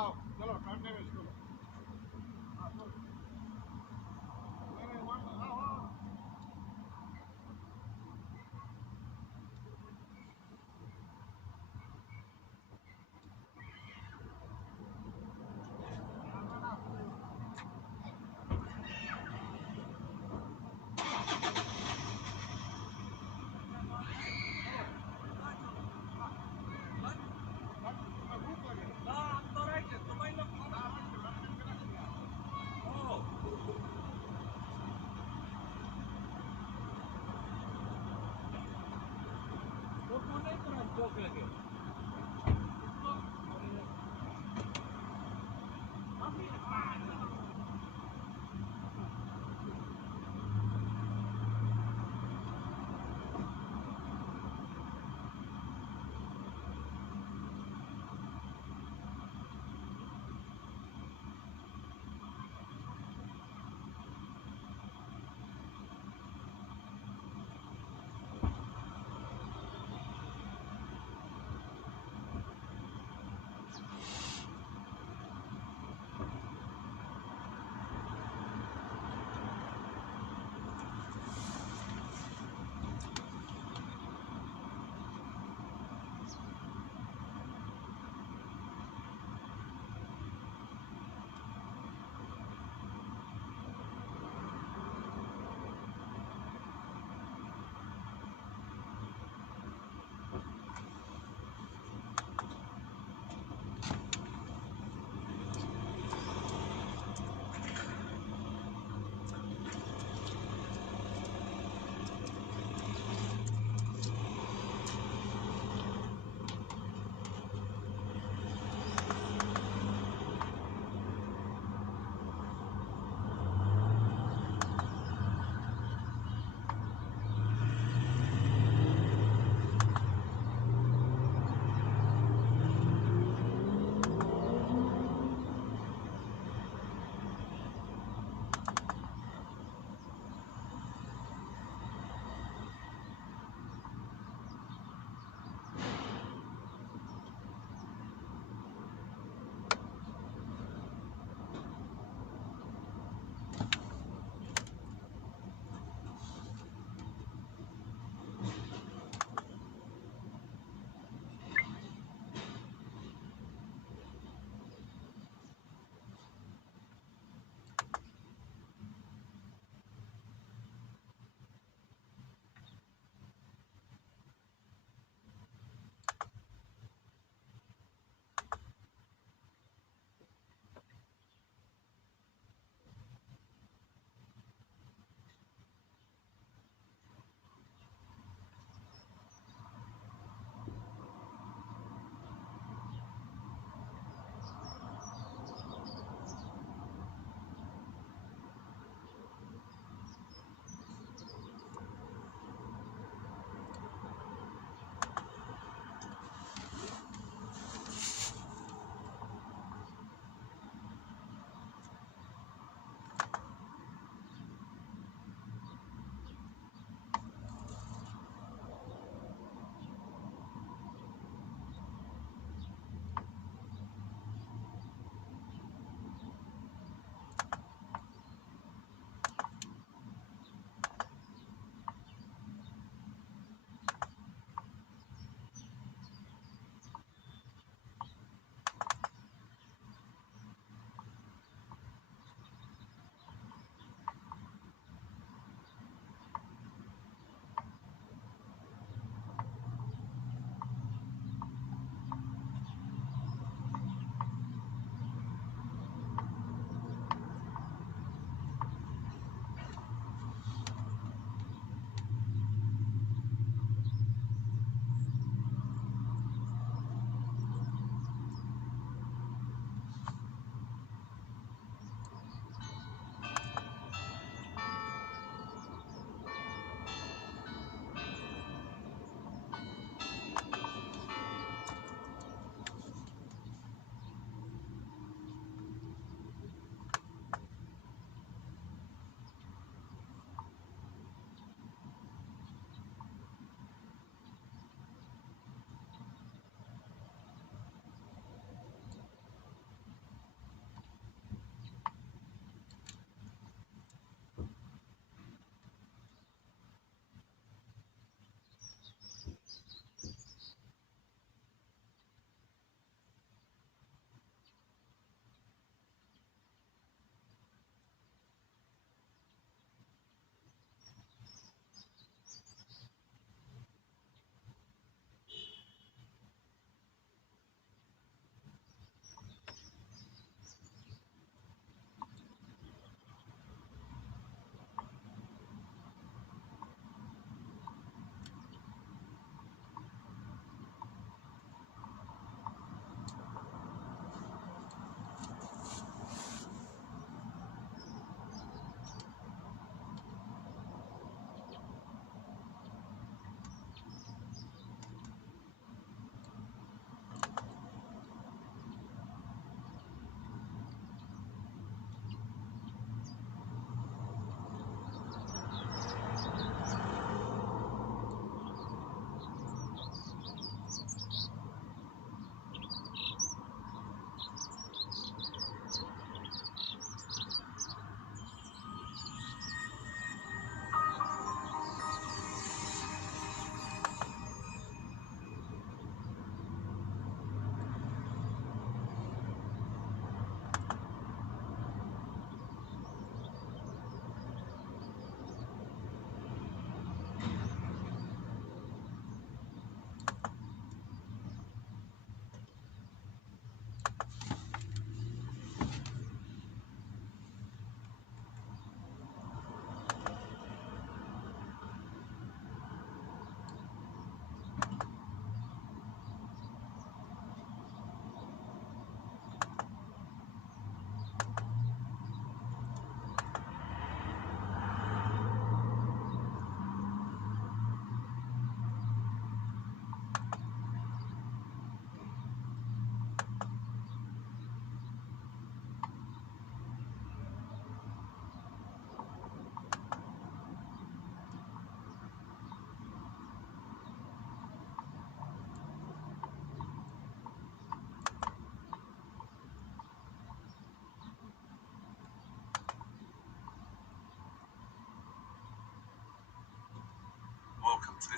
आओ चलो ठंडे में इसको लो। हाँ, तो नहीं, आओ आओ।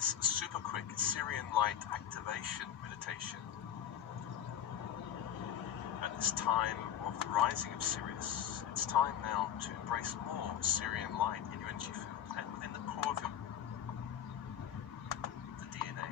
this super quick Syrian light activation meditation at this time of the rising of Sirius. It's time now to embrace more Syrian light in your energy field and within the core of your DNA.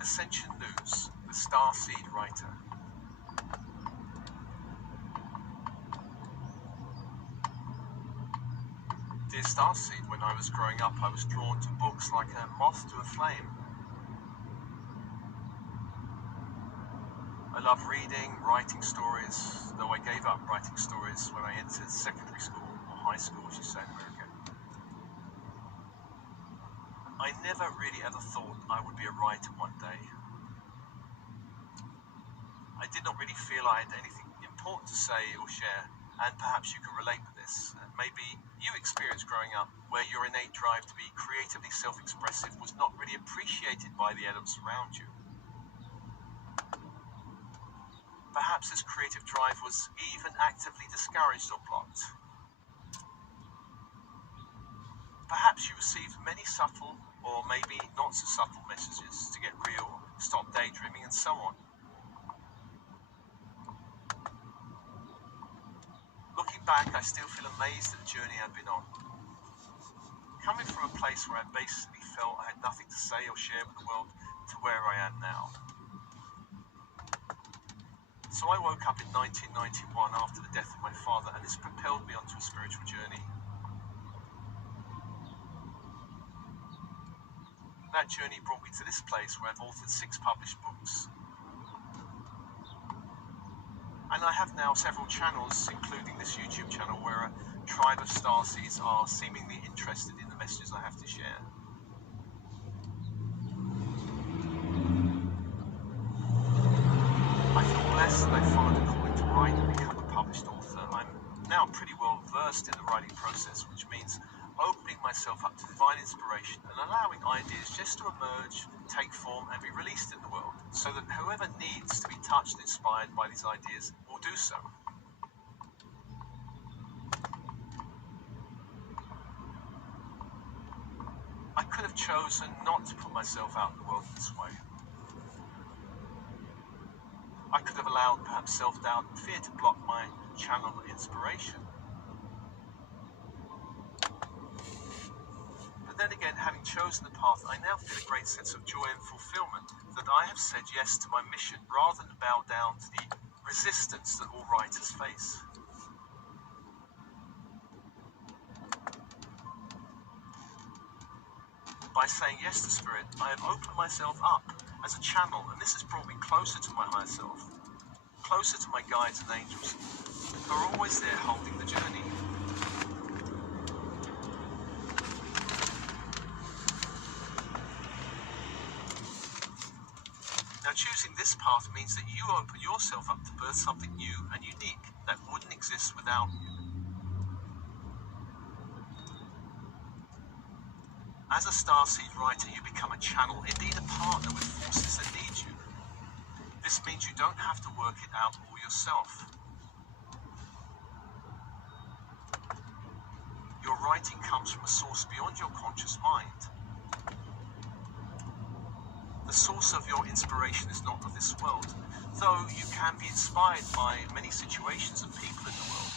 Ascension News, the Starseed Writer. Dear Starseed, when I was growing up, I was drawn to books like a moth to a flame. I love reading, writing stories, though I gave up writing stories when I entered secondary school, or high school, as you say in America. I never really ever thought I would be a writer one day. I did not really feel I had anything important to say or share, and perhaps you can relate to this. Maybe you experienced growing up where your innate drive to be creatively self-expressive was not really appreciated by the adults around you. Perhaps this creative drive was even actively discouraged or blocked. Perhaps you received many subtle or maybe not so subtle messages to get real, stop daydreaming, and so on. Looking back, I still feel amazed at the journey I've been on. Coming from a place where I basically felt I had nothing to say or share with the world to where I am now. So I woke up in 1991 after the death of my father, and this propelled me onto a spiritual journey. That journey brought me to this place where I've authored 6 published books. And I have now several channels, including this YouTube channel, where a tribe of starseeds are seemingly interested in the messages I have to share. I feel blessed that I followed a calling to write and become a published author. I'm now pretty well versed in the writing process, which means opening myself up to divine inspiration and allowing ideas just to emerge, take form, and be released in the world, so that whoever needs to be touched and inspired by these ideas will do so. I could have chosen not to put myself out in the world in this way. I could have allowed perhaps self-doubt and fear to block my channel of inspiration. Then again, having chosen the path, I now feel a great sense of joy and fulfillment that I have said yes to my mission rather than bow down to the resistance that all writers face. By saying yes to Spirit, I have opened myself up as a channel, and this has brought me closer to my higher self, closer to my guides and angels, who are always there holding the journey. Now, choosing this path means that you open yourself up to birth something new and unique that wouldn't exist without you. As a starseed writer, you become a channel, indeed a partner with forces that need you. This means you don't have to work it out all yourself. Your writing comes from a source beyond your conscious mind. The source of your inspiration is not of this world, though you can be inspired by many situations and people in the world.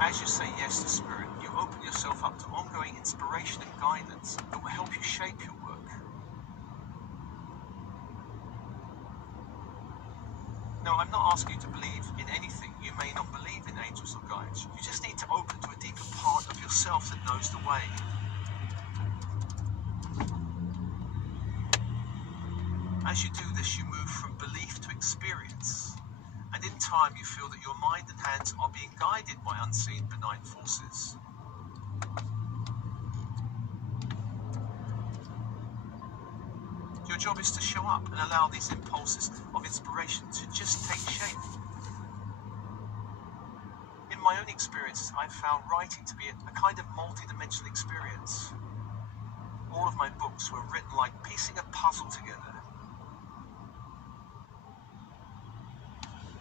As you say yes to Spirit, you open yourself up to ongoing inspiration and guidance that will help you shape your work. Now, I'm not asking you to believe in anything. You may not believe in angels or guides. You just need to open to a deeper part of yourself that knows the way. As you do this, you move from belief to experience. And in time, you feel that your mind and hands are being guided by unseen benign forces. Your job is to show up and allow these impulses of inspiration to just take shape. In my own experiences, I've found writing to be a kind of multi-dimensional experience. All of my books were written like piecing a puzzle together.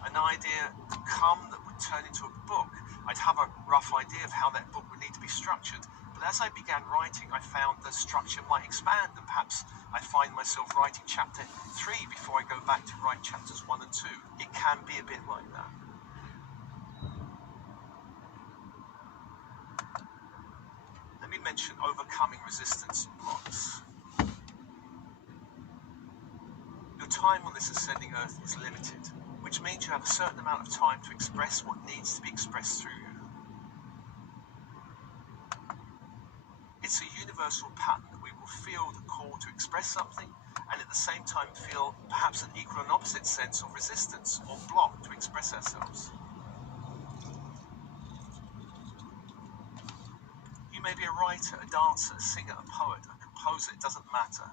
An idea would come that would turn into a book. I'd have a rough idea of how that book would need to be structured, but as I began writing, I found the structure might expand, and perhaps I find myself writing chapter 3 before I go back to write chapters 1 and 2. It can be a bit like that. Let me mention overcoming resistance and blocks. Your time on this ascending earth is limited, which means you have a certain amount of time to express what needs to be expressed through you. It's a universal pattern that we will feel the call to express something, and at the same time feel perhaps an equal and opposite sense of resistance or block to express ourselves. You may be a writer, a dancer, a singer, a poet, a composer, it doesn't matter.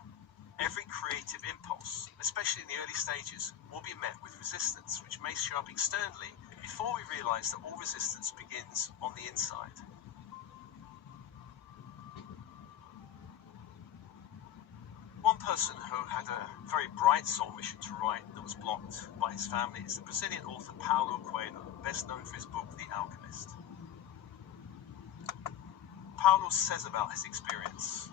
Every creative impulse, especially in the early stages, will be met with resistance, which may show up externally before we realize that all resistance begins on the inside. One person who had a very bright soul mission to write that was blocked by his family is the Brazilian author Paulo Coelho, best known for his book, The Alchemist. Paulo says about his experience: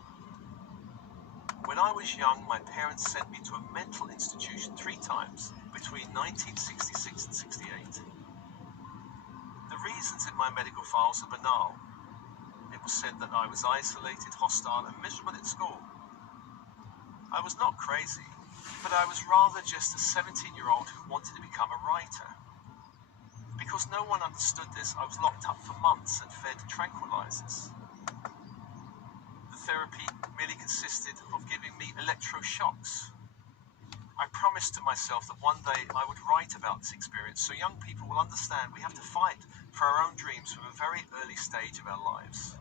"When I was young, my parents sent me to a mental institution 3 times between 1966 and 68. The reasons in my medical files are banal. It was said that I was isolated, hostile, and miserable at school. I was not crazy, but I was rather just a 17-year-old who wanted to become a writer. Because no one understood this, I was locked up for months and fed tranquilizers. The therapy merely consisted of giving me electroshocks. I promised to myself that one day I would write about this experience so young people will understand we have to fight for our own dreams from a very early stage of our lives."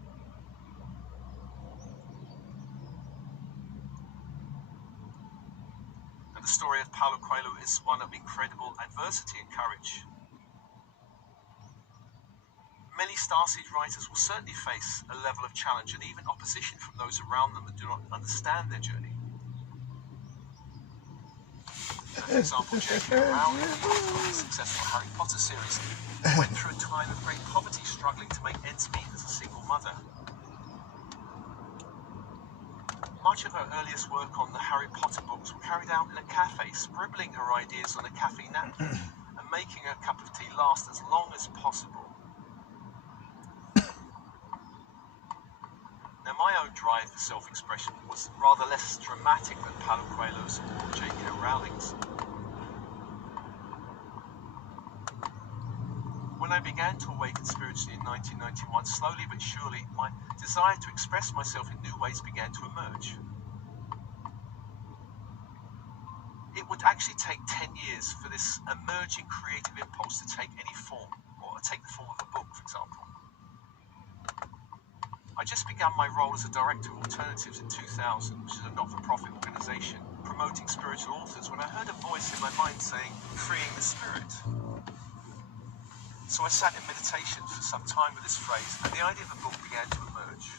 And the story of Paulo Coelho is one of incredible adversity and courage. Many starseed writers will certainly face a level of challenge and even opposition from those around them that do not understand their journey. For example, J.K. Rowling, the author of the successful Harry Potter series, went through a time of great poverty, struggling to make ends meet as a single mother. Much of her earliest work on the Harry Potter books were carried out in a cafe, scribbling her ideas on a cafe napkin and making her cup of tea last as long as possible. Now, my own drive for self-expression was rather less dramatic than Paulo Coelho's or J.K. Rowling's. When I began to awaken spiritually in 1991, slowly but surely, my desire to express myself in new ways began to emerge. It would actually take 10 years for this emerging creative impulse to take any form, or take the form of a book, for example. I just began my role as a director of Alternatives in 2000, which is a not-for-profit organisation promoting spiritual authors, when I heard a voice in my mind saying, "Freeing the spirit." So I sat in meditation for some time with this phrase, and the idea of a book began to emerge.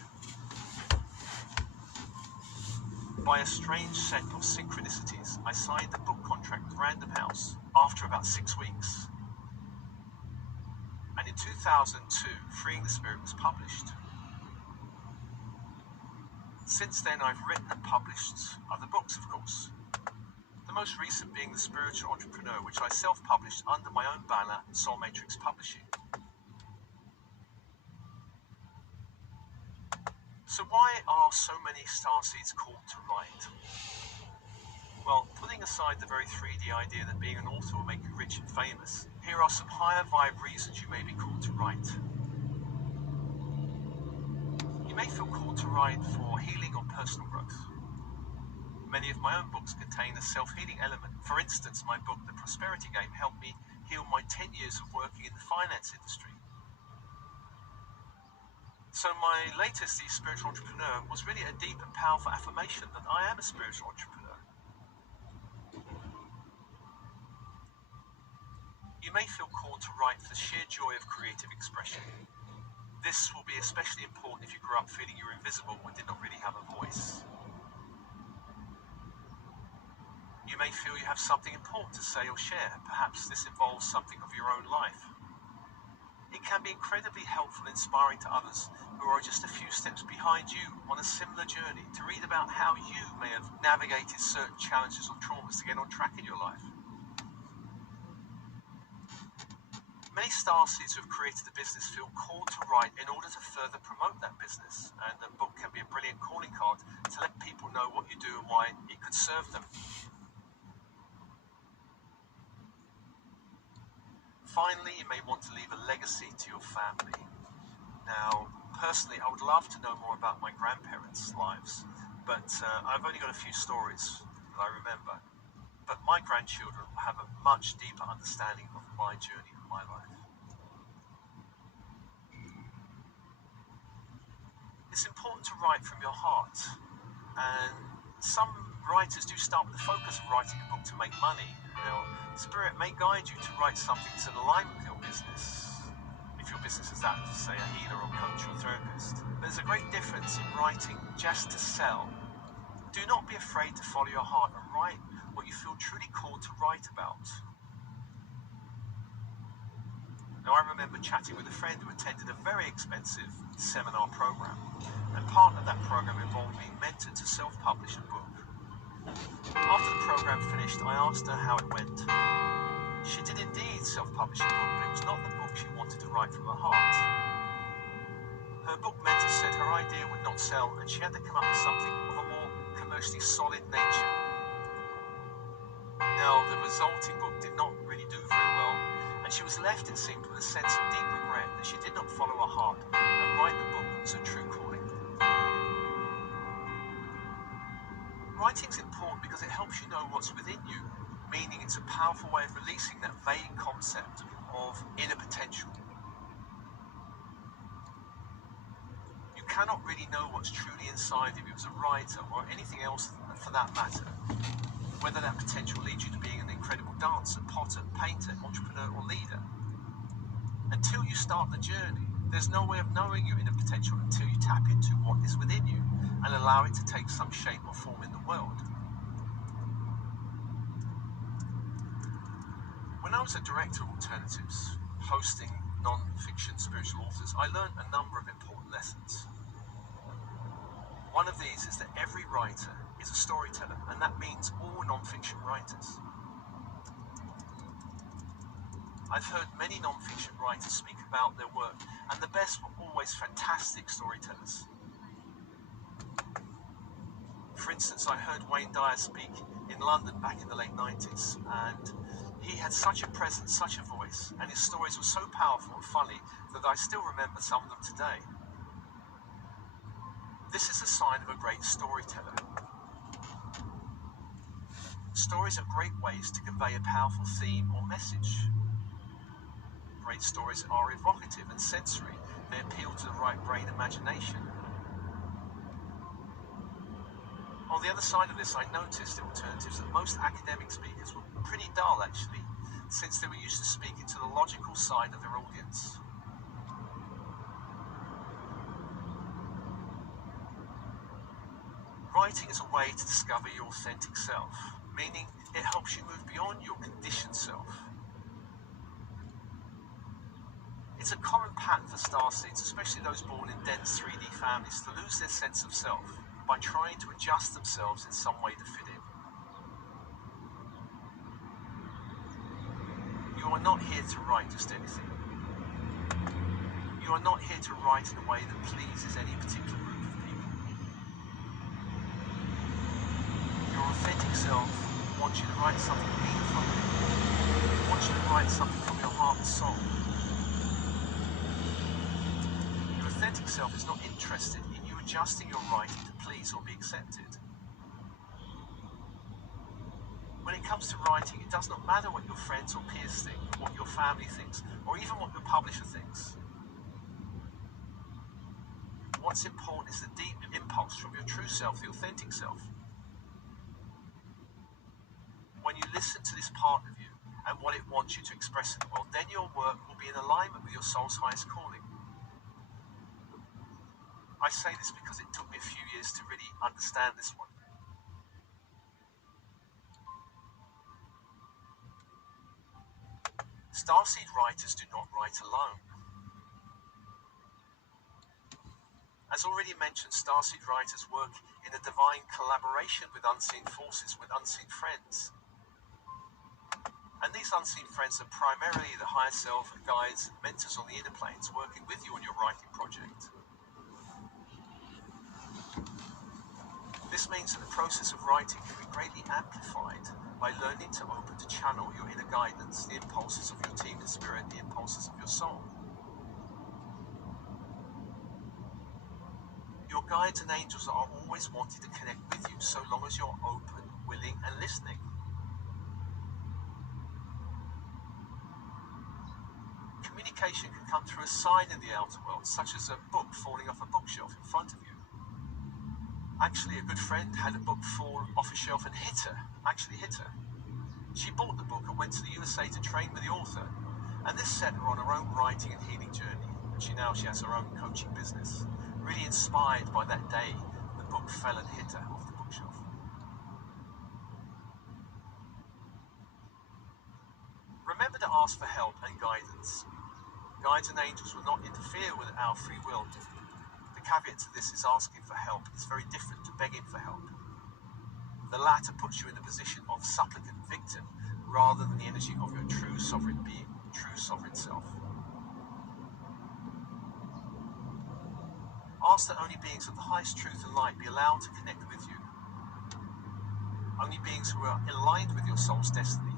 By a strange set of synchronicities, I signed the book contract with Random House after about 6 weeks. And in 2002, Freeing the Spirit was published. Since then, I've written and published other books, of course. The most recent being The Spiritual Entrepreneur, which I self-published under my own banner, Soul Matrix Publishing. So why are so many starseeds called to write? Well, putting aside the very 3D idea that being an author will make you rich and famous, here are some higher vibe reasons you may be called to write. You may feel called to write for healing or personal growth. Many of my own books contain a self-healing element. For instance, my book, The Prosperity Game, helped me heal my 10 years of working in the finance industry. So my latest, The Spiritual Entrepreneur, was really a deep and powerful affirmation that I am a spiritual entrepreneur. You may feel called to write for the sheer joy of creative expression. This will be especially important if you grew up feeling you were invisible and did not really have a voice. You may feel you have something important to say or share. Perhaps this involves something of your own life. It can be incredibly helpful and inspiring to others who are just a few steps behind you on a similar journey to read about how you may have navigated certain challenges or traumas to get on track in your life. Many starseeds who have created a business feel called to write in order to further promote that business, and a book can be a brilliant calling card to let people know what you do and why it could serve them. Finally, you may want to leave a legacy to your family. Now, personally, I would love to know more about my grandparents' lives, but I've only got a few stories that I remember. But my grandchildren will have a much deeper understanding of my journey and my life. It's important to write from your heart, and some writers do start with the focus of writing a book to make money. Now, Spirit may guide you to write something that's in alignment with your business, if your business is that of, say, a healer or coach or therapist. There's a great difference in writing just to sell. Do not be afraid to follow your heart and write what you feel truly called to write about. Now, I remember chatting with a friend who attended a very expensive seminar program, and part of that program involved being mentored to self-publish a book. After the program finished, I asked her how it went. She did indeed self-publish a book, but it was not the book she wanted to write from her heart. Her book mentor said her idea would not sell, and she had to come up with something of a more commercially solid nature. Now, the resulting book did not really do very well, and she was left, it seemed, with a sense of deep regret that she did not follow her heart and write the book that was her true calling. Writing is important because it helps you know what's within you, meaning it's a powerful way of releasing that vague concept of inner potential. You cannot really know what's truly inside of you as a writer, or anything else for that matter, whether that potential leads you to being an incredible dancer, potter, painter, entrepreneur, or leader. Until you start the journey, there's no way of knowing your inner potential until you tap into what is within you and allow it to take some shape or form in the world. When I was a director of alternatives, hosting non-fiction spiritual authors, I learned a number of important lessons. One of these is that every writer is a storyteller, and that means all non-fiction writers. I've heard many non-fiction writers speak about their work, and the best were always fantastic storytellers. For instance, I heard Wayne Dyer speak in London back in the late 90s, and he had such a presence, such a voice, and his stories were so powerful and funny that I still remember some of them today. This is a sign of a great storyteller. Stories are great ways to convey a powerful theme or message. Great stories are evocative and sensory. They appeal to the right brain imagination. On the other side of this, I noticed in alternatives that most academic speakers were pretty dull, actually, since they were used to speaking to the logical side of their audience. Writing is a way to discover your authentic self, meaning it helps you move beyond your conditioned self. It's a common pattern for starseeds, especially those born in dense 3D families, to lose their sense of self by trying to adjust themselves in some way to fit in. You are not here to write just anything. You are not here to write in a way that pleases any particular group of people. Your authentic self wants you to write something meaningful. It wants you to write something from your heart and soul. Your authentic self is not interested in you adjusting your writing to please or be accepted. When it comes to writing, it does not matter what your friends or peers think, what your family thinks, or even what your publisher thinks. What's important is the deep impulse from your true self, the authentic self. When you listen to this part of you and what it wants you to express in the world, then your work will be in alignment with your soul's highest calling. I say this because it took me a few years to really understand this one. Starseed writers do not write alone. As already mentioned, starseed writers work in a divine collaboration with unseen forces, with unseen friends. And these unseen friends are primarily the higher self, guides, and mentors on the inner planes working with you on your writing project. This means that the process of writing can be greatly amplified by learning to open to channel your inner guidance, the impulses of your team in spirit, the impulses of your soul. Your guides and angels are always wanting to connect with you so long as you're open, willing, and listening. Communication can come through a sign in the outer world, such as a book falling off a bookshelf in front of you. Actually, a good friend had a book fall off a shelf and hit her. She bought the book and went to the USA to train with the author, and this set her on her own writing and healing journey. And she has her own coaching business. Really inspired by that day, the book fell and hit her off the bookshelf. Remember to ask for help and guidance. Guides and angels will not interfere with our free will. The caveat to this is asking for help is very different to begging for help. The latter puts you in the position of supplicant victim rather than the energy of your true sovereign being, true sovereign self. Ask that only beings of the highest truth and light be allowed to connect with you. Only beings who are aligned with your soul's destiny.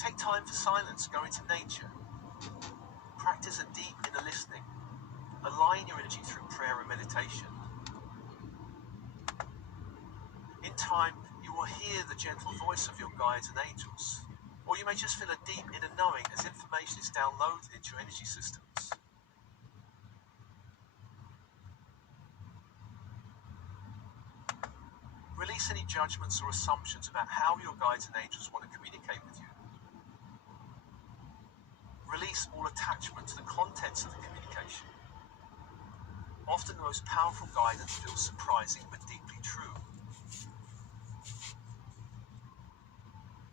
Take time for silence, go into nature. Practice a deep inner listening. Align your energy through prayer and meditation. In time, you will hear the gentle voice of your guides and angels. Or you may just feel a deep inner knowing as information is downloaded into your energy systems. Release any judgments or assumptions about how your guides and angels want to communicate with you. Release all attachment to the contents of the communication. Often the most powerful guidance feels surprising but deeply true.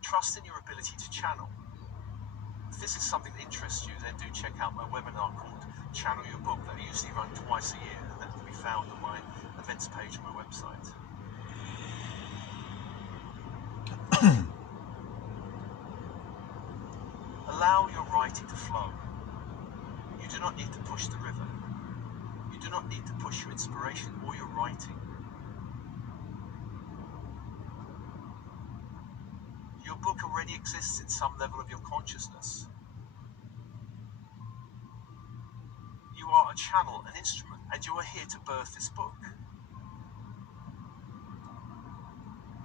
Trust in your ability to channel. If this is something that interests you, then do check out my webinar called Channel Your Book that I usually run twice a year, and that can be found on my events page on my website. Allow your writing to flow. You do not need to push the river. You do not need to push your inspiration or your writing. Your book already exists in some level of your consciousness. You are a channel, an instrument, and you are here to birth this book.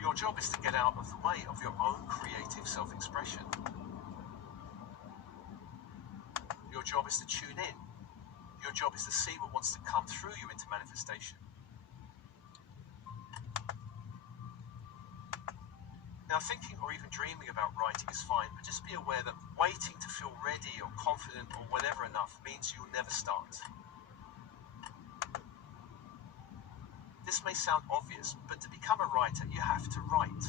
Your job is to get out of the way of your own creative self-expression. Your job is to tune in. Your job is to see what wants to come through you into manifestation. Now, thinking or even dreaming about writing is fine, but just be aware that waiting to feel ready or confident or whatever enough means you'll never start. This may sound obvious, but to become a writer, you have to write.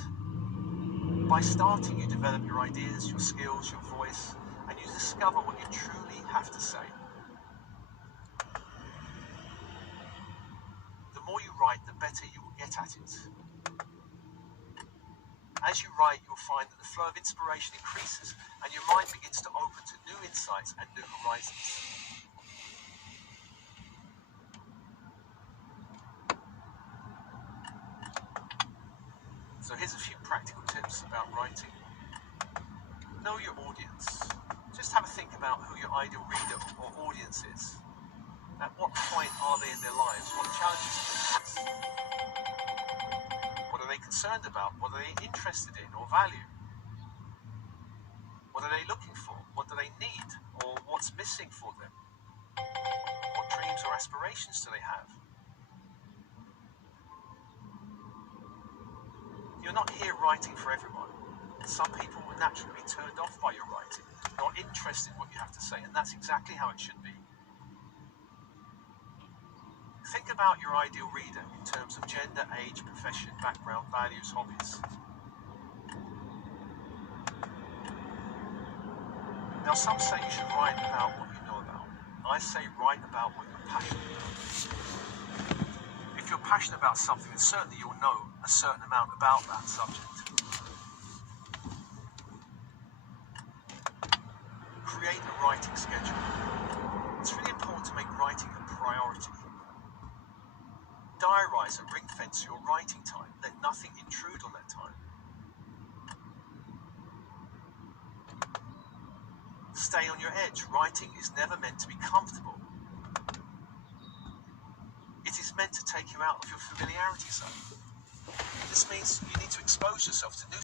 By starting, you develop your ideas, your skills, your voice, and you discover what you truly have to say. The more you write, the better you will get at it. As you write, you'll find that the flow of inspiration increases and your mind begins to open to new insights and new horizons. about who your ideal reader or audience is. At what point are they in their lives? What challenges do they face? What are they concerned about? What are they interested in or value? What are they looking for? What do they need? Or what's missing for them? What dreams or aspirations do they have? You're not here writing for everyone. Some people will naturally be turned off by your writing, not interested in what you have to say, and that's exactly how it should be. Think about your ideal reader in terms of gender, age, profession, background, values, hobbies. Now, some say you should write about what you know about. I say write about what you're passionate about. If you're passionate about something, then certainly you'll know a certain amount about that subject. Create a writing schedule. It's really important to make writing a priority. Diarise and ring-fence your writing time. Let nothing intrude on that time. Stay on your edge. Writing is never meant to be comfortable. It is meant to take you out of your familiarity zone. This means you need to expose yourself to new